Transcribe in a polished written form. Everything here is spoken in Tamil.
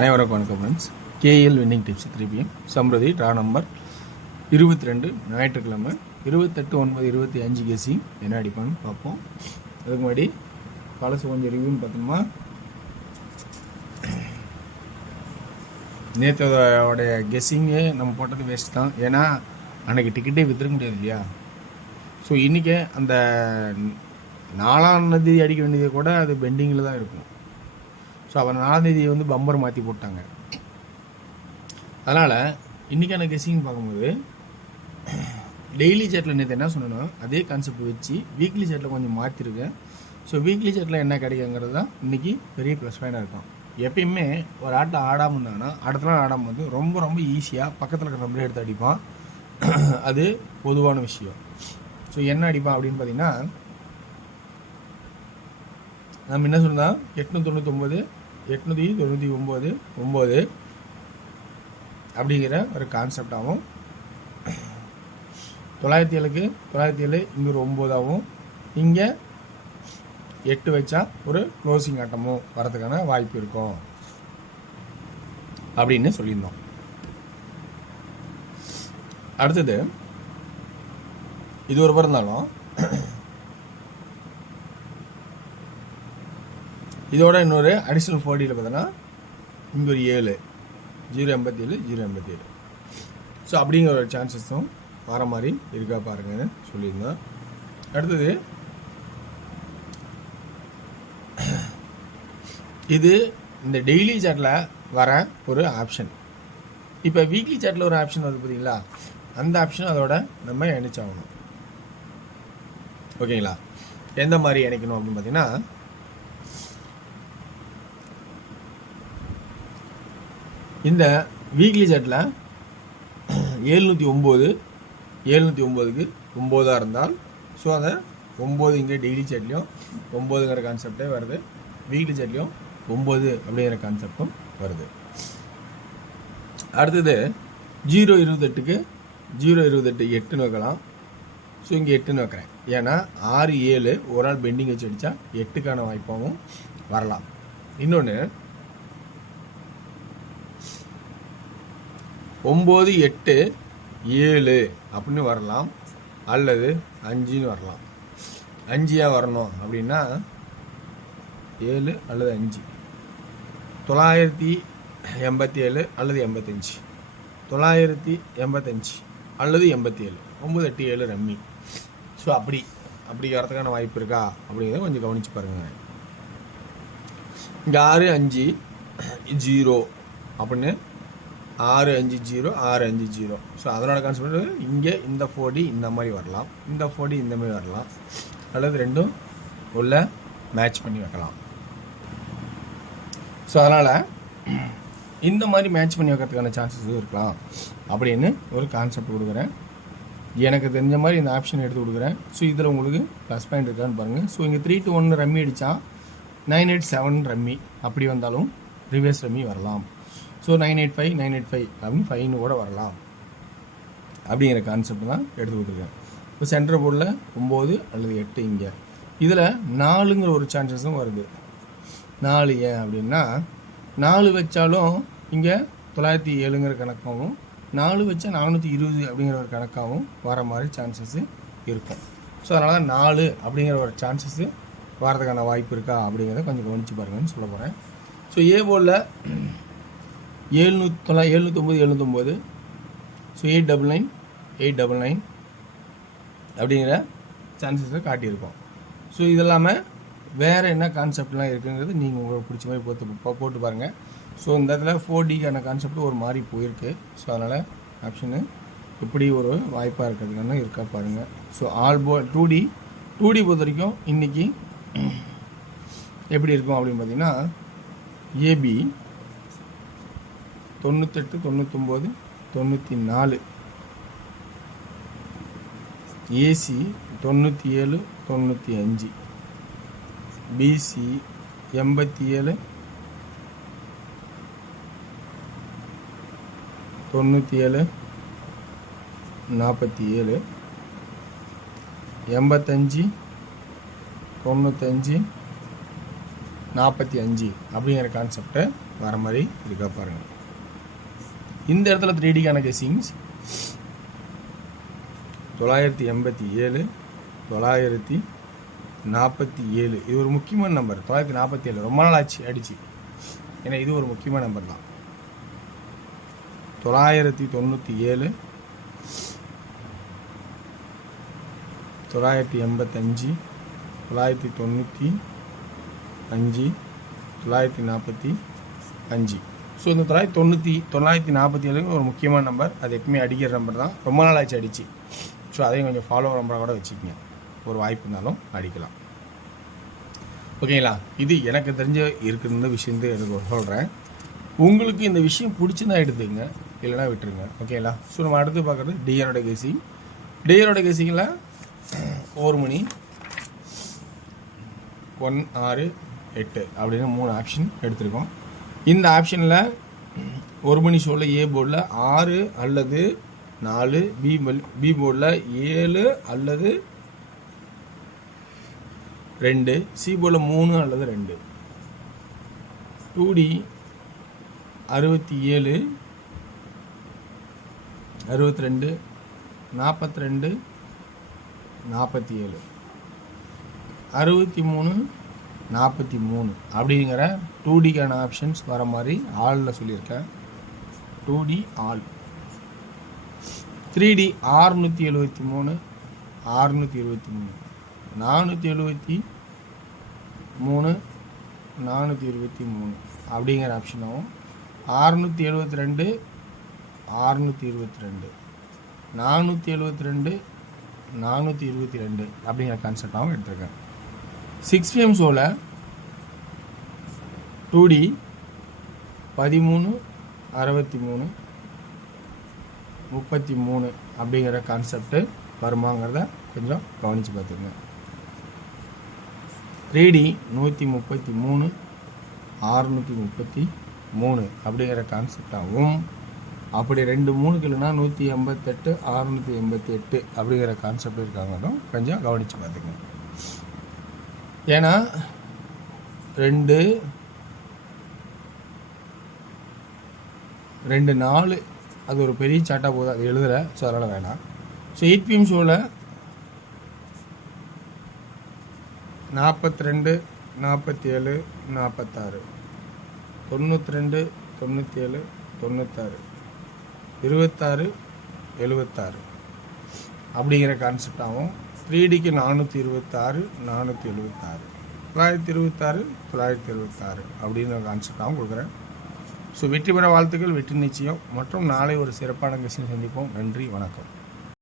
அனைவருக்கும் வணக்கம் friends. KL winning tips 3PM Samriddhi draw number 22 ஞாயிற்றுக்கிழமை 28/9/25 கேசிங் என்ன அடிப்பான்னு பார்ப்போம். அதுக்கு முன்னாடி பழசு கொஞ்சம் ரிவ்யூன்னு பார்த்தோம்னா, நேற்றோடைய கெஸ்ஸிங்கு நம்ம போட்டது வேஸ்ட் தான். ஏன்னா அன்றைக்கி டிக்கெட்டே விற்றுக்க முடியாது இல்லையா. ஸோ இன்றைக்கி அந்த 4ஆம் தேதி அடிக்க வேண்டியது கூட அது பெண்டிங்கில் தான் இருக்கும். ஸோ அவர் 4ஆம் தேதியை வந்து பம்பர் மாற்றி போட்டாங்க. அதனால் இன்றைக்கான கெஸ்ஸிங் பார்க்கும்போது டெய்லி சேட்டில் நேற்று என்ன சொன்னோன்னா அதே கான்செப்ட் வச்சு வீக்லி சேட்டில் கொஞ்சம் மாற்றிருக்கேன். ஸோ வீக்லி சேட்டில் என்ன கிடைக்குங்கிறது தான் இன்றைக்கி பெரிய ப்ளஸ் பாயிண்டாக இருக்கும். எப்பயுமே ஒரு ஆட்டை ஆடாமல் இருந்தாங்கன்னா அடுத்த நாள் ஆடாமல் வந்து ரொம்ப ரொம்ப ஈஸியாக பக்கத்தில் இருக்கிற நம்பரை எடுத்து அடிப்பான். அது பொதுவான விஷயம். ஸோ என்ன அடிப்பான் அப்படின்னு பார்த்தீங்கன்னா, நம்ம என்ன சொன்னால் 899 899 9 அப்படிங்கிற ஒரு கான்செப்டாகவும், 907க்கு 907 இங்கே ஒரு 9ஆகவும், இங்கே 8 வச்சா ஒரு க்ளோசிங் ஆட்டமும் வரதுக்கான வாய்ப்பு இருக்கும் அப்படின்னு சொல்லியிருந்தோம். அடுத்தது இது ஒரு புறம் இருந்தாலும் இதோட இன்னொரு அடிஷ்னல் 4Dயில் பார்த்தோன்னா இங்கே ஒரு 7 087 087. ஸோ அப்படிங்கிற ஒரு சான்சஸும் வர மாதிரி இருக்கா பாருங்கன்னு சொல்லியிருந்தோம். அடுத்தது இது இந்த டெய்லி சாட்டில் வர ஒரு ஆப்ஷன். இப்போ வீக்லி சாட்டில் ஒரு ஆப்ஷன் வருது பார்த்தீங்களா, அந்த ஆப்ஷன் அதோட நம்ம இணைச்சாகணும். ஓகேங்களா. எந்த மாதிரி இணைக்கணும் அப்படின்னு பார்த்தீங்கன்னா, இந்த வீக்லி சாட்டில் 709 709க்கு 9ஆக இருந்தால், ஸோ அந்த 9 இங்கே டெய்லி சாட்லேயும் 9ங்கிற கான்செப்டே வருது, வீக்லி சாட்லேயும் 9 அப்படிங்கிற கான்செப்டும் வருது. அடுத்தது 028க்கு 028 8ன்னு வைக்கலாம். ஸோ இங்கே 8ன்னு வைக்கிறேன். ஏன்னா 6 7 ஒரு ஆள் பெண்டிங் வச்சு அடித்தா 8க்கான வாய்ப்பாகவும் வரலாம். இன்னொன்று 9 8 7 அப்படின்னு வரலாம், அல்லது 5ன்னு வரலாம். 5 வரணும் அப்படின்னா 7 அல்லது 5, 987 அல்லது 85, 985 அல்லது 87, 9 8 7 ரம்மி. ஸோ அப்படி வரதுக்கான வாய்ப்பு இருக்கா அப்படிங்கிறத கொஞ்சம் கவனித்து பாருங்கள். இங்கே 6 5 0 அப்படின்னு 6 5 0 6 5 0. ஸோ அதனோட கான்செப்ட் இங்கே இந்த 4D இந்த மாதிரி வரலாம், இந்த 4D இந்த மாதிரி வரலாம், அல்லது ரெண்டும் உள்ள மேட்ச் பண்ணி வைக்கலாம். ஸோ அதனால் இந்த மாதிரி மேட்ச் பண்ணி வைக்கிறதுக்கான சான்சஸும் இருக்கலாம் அப்படின்னு ஒரு கான்செப்ட் கொடுக்குறேன். எனக்கு தெரிஞ்ச மாதிரி இந்த ஆப்ஷன் எடுத்து கொடுக்குறேன். ஸோ இதில் உங்களுக்கு ப்ளஸ் பாயிண்ட் இருக்கான்னு பாருங்கள். ஸோ இங்கே 3 to 1 ரம்மி அடித்தா 987 ரம்மி அப்படி வந்தாலும் ரிவர்ஸ் ரம்மி வரலாம். ஸோ 985 985 அப்படின்னு 5ன்னு கூட வரலாம் அப்படிங்கிற கான்செப்ட் தான் எடுத்து கொடுத்துருக்கேன். இப்போ சென்டர் போர்டில் 9 அல்லது 8 இங்கே இதில் 4ங்கிற ஒரு சான்சஸும் வருது. 4 ஏன் அப்படின்னா 4 வச்சாலும் இங்கே 907ங்கிற கணக்காகவும், 4 வச்சா 420 அப்படிங்கிற ஒரு கணக்காகவும் வர மாதிரி சான்சஸ்ஸு இருக்கும். ஸோ அதனால் 4 அப்படிங்கிற ஒரு சான்சஸ்ஸு வரதுக்கான வாய்ப்பு இருக்கா அப்படிங்கிறத கொஞ்சம் கவனித்து பாருங்கன்னு சொல்ல போகிறேன். ஸோ ஏ போர்டில் 709 709, ஸோ 899 899 அப்படிங்கிற சான்சஸை காட்டியிருக்கோம். ஸோ இது இல்லாமல் வேறு என்ன கான்செப்ட்லாம் இருக்குங்கிறது நீங்கள் உங்களுக்கு பிடிச்ச மாதிரி போட்டு பாருங்கள். ஸோ இந்த இடத்துல 4Dக்கான கான்செப்ட் ஒரு மாதிரி போயிருக்கு. ஸோ அதனால் ஆப்ஷனு எப்படி ஒரு வாய்ப்பாக இருக்கிறதுக்கான இருக்கா பாருங்கள். ஸோ ஆல் 2D பொறுத்த வரைக்கும் இன்றைக்கி எப்படி இருக்கும் அப்படின்னு பார்த்தீங்கன்னா, ஏபி 98 99 94, ஏசி 97 95, பிசி 87 97 47, 85 95 45 அப்படிங்கிற கான்செப்டை வர மாதிரி இருக்கா பாருங்கள். இந்த இடத்துல 3Dக்கான கெஸ்ஸிங்ஸ் 987, 947. இது ஒரு முக்கியமான நம்பர். 947 ரொம்ப நாள் ஆச்சு அடிச்சு. ஏன்னா இது ஒரு முக்கியமான நம்பர் தான். 997, 985, 995, 945. ஸோ இந்த 947 ஒரு முக்கியமான நம்பர். அது எப்பவுமே அடிக்கிற நம்பர் தான். ரொம்ப நாள் ஆச்சு அடிச்சு. ஸோ அதையும் கொஞ்சம் ஃபாலோ நம்பராக கூட வச்சுக்கோங்க. ஒரு வாய்ப்பு இருந்தாலும் அடிக்கலாம். ஓகேங்களா? இது எனக்கு தெரிஞ்ச இருக்கிற விஷயத்தை எனக்கு சொல்கிறேன். உங்களுக்கு இந்த விஷயம் பிடிச்சிருந்தா எடுத்துங்க, இல்லைனா விட்டுருங்க. ஓகேங்களா? ஸோ நம்ம அடுத்து பார்க்குறது டிஎனோட கேசிங். டிஎனோட கேசிங்கில் 1 மணி 1, 6, 8 அப்படின்னு 3 ஆப்ஷன் எடுத்திருக்கோம். இந்த ஆப்ஷனில் 1 மணி ஷோவில் ஏ போர்டில் 6 அல்லது 4, பி போர்டில் 7 அல்லது 2, சி போர்டில் 3 அல்லது 2. 2D 67, 62, 42, 47, 63, 43 அப்படிங்கிற 2Dக்கான ஆப்ஷன்ஸ் வர மாதிரி ஆளில் சொல்லியிருக்கேன். 2D all. 3D 673, 623, 473, 423 அப்படிங்கிற ஆப்ஷனாகவும் 672, 622, 472, 422 அப்படிங்கிற கான்செப்டாகவும் எடுத்திருக்கேன். 6 PM ஷோவில் 2D 13, 63, 33 அப்படிங்கிற கான்செப்ட் வருமாங்கிறத கொஞ்சம் கவனித்து பார்த்துக்கங்க. 3D 133, 633 அப்படிங்கிற கான்செப்டாகவும், அப்படி 2 3 இல்லைன்னா 188, 688 அப்படிங்கிற கான்செப்ட் இருக்காங்களும் கொஞ்சம் கவனித்து பார்த்துக்கங்க. ஏன்னா 2 4 அது ஒரு பெரிய சாட்டாக போகுது, அது எழுதுகிற. ஸோ அதனால் வேணாம். ஸோ 8 PM ஷோவில் 42, 47, 46, 92, 97, 96, 26, 76 அப்படிங்கிற கான்செப்டாகவும், 3Dக்கு 426, 476, 926, 926 அப்படிங்கிற கான்செப்டாகவும் கொடுக்குறேன். ஸோ வெற்றி பெற வாழ்த்துக்கள், வெற்றி நிச்சயம். மற்றும் நாளை ஒரு சிறப்பான கெஸ்டிங் சந்திப்போம். நன்றி, வணக்கம்.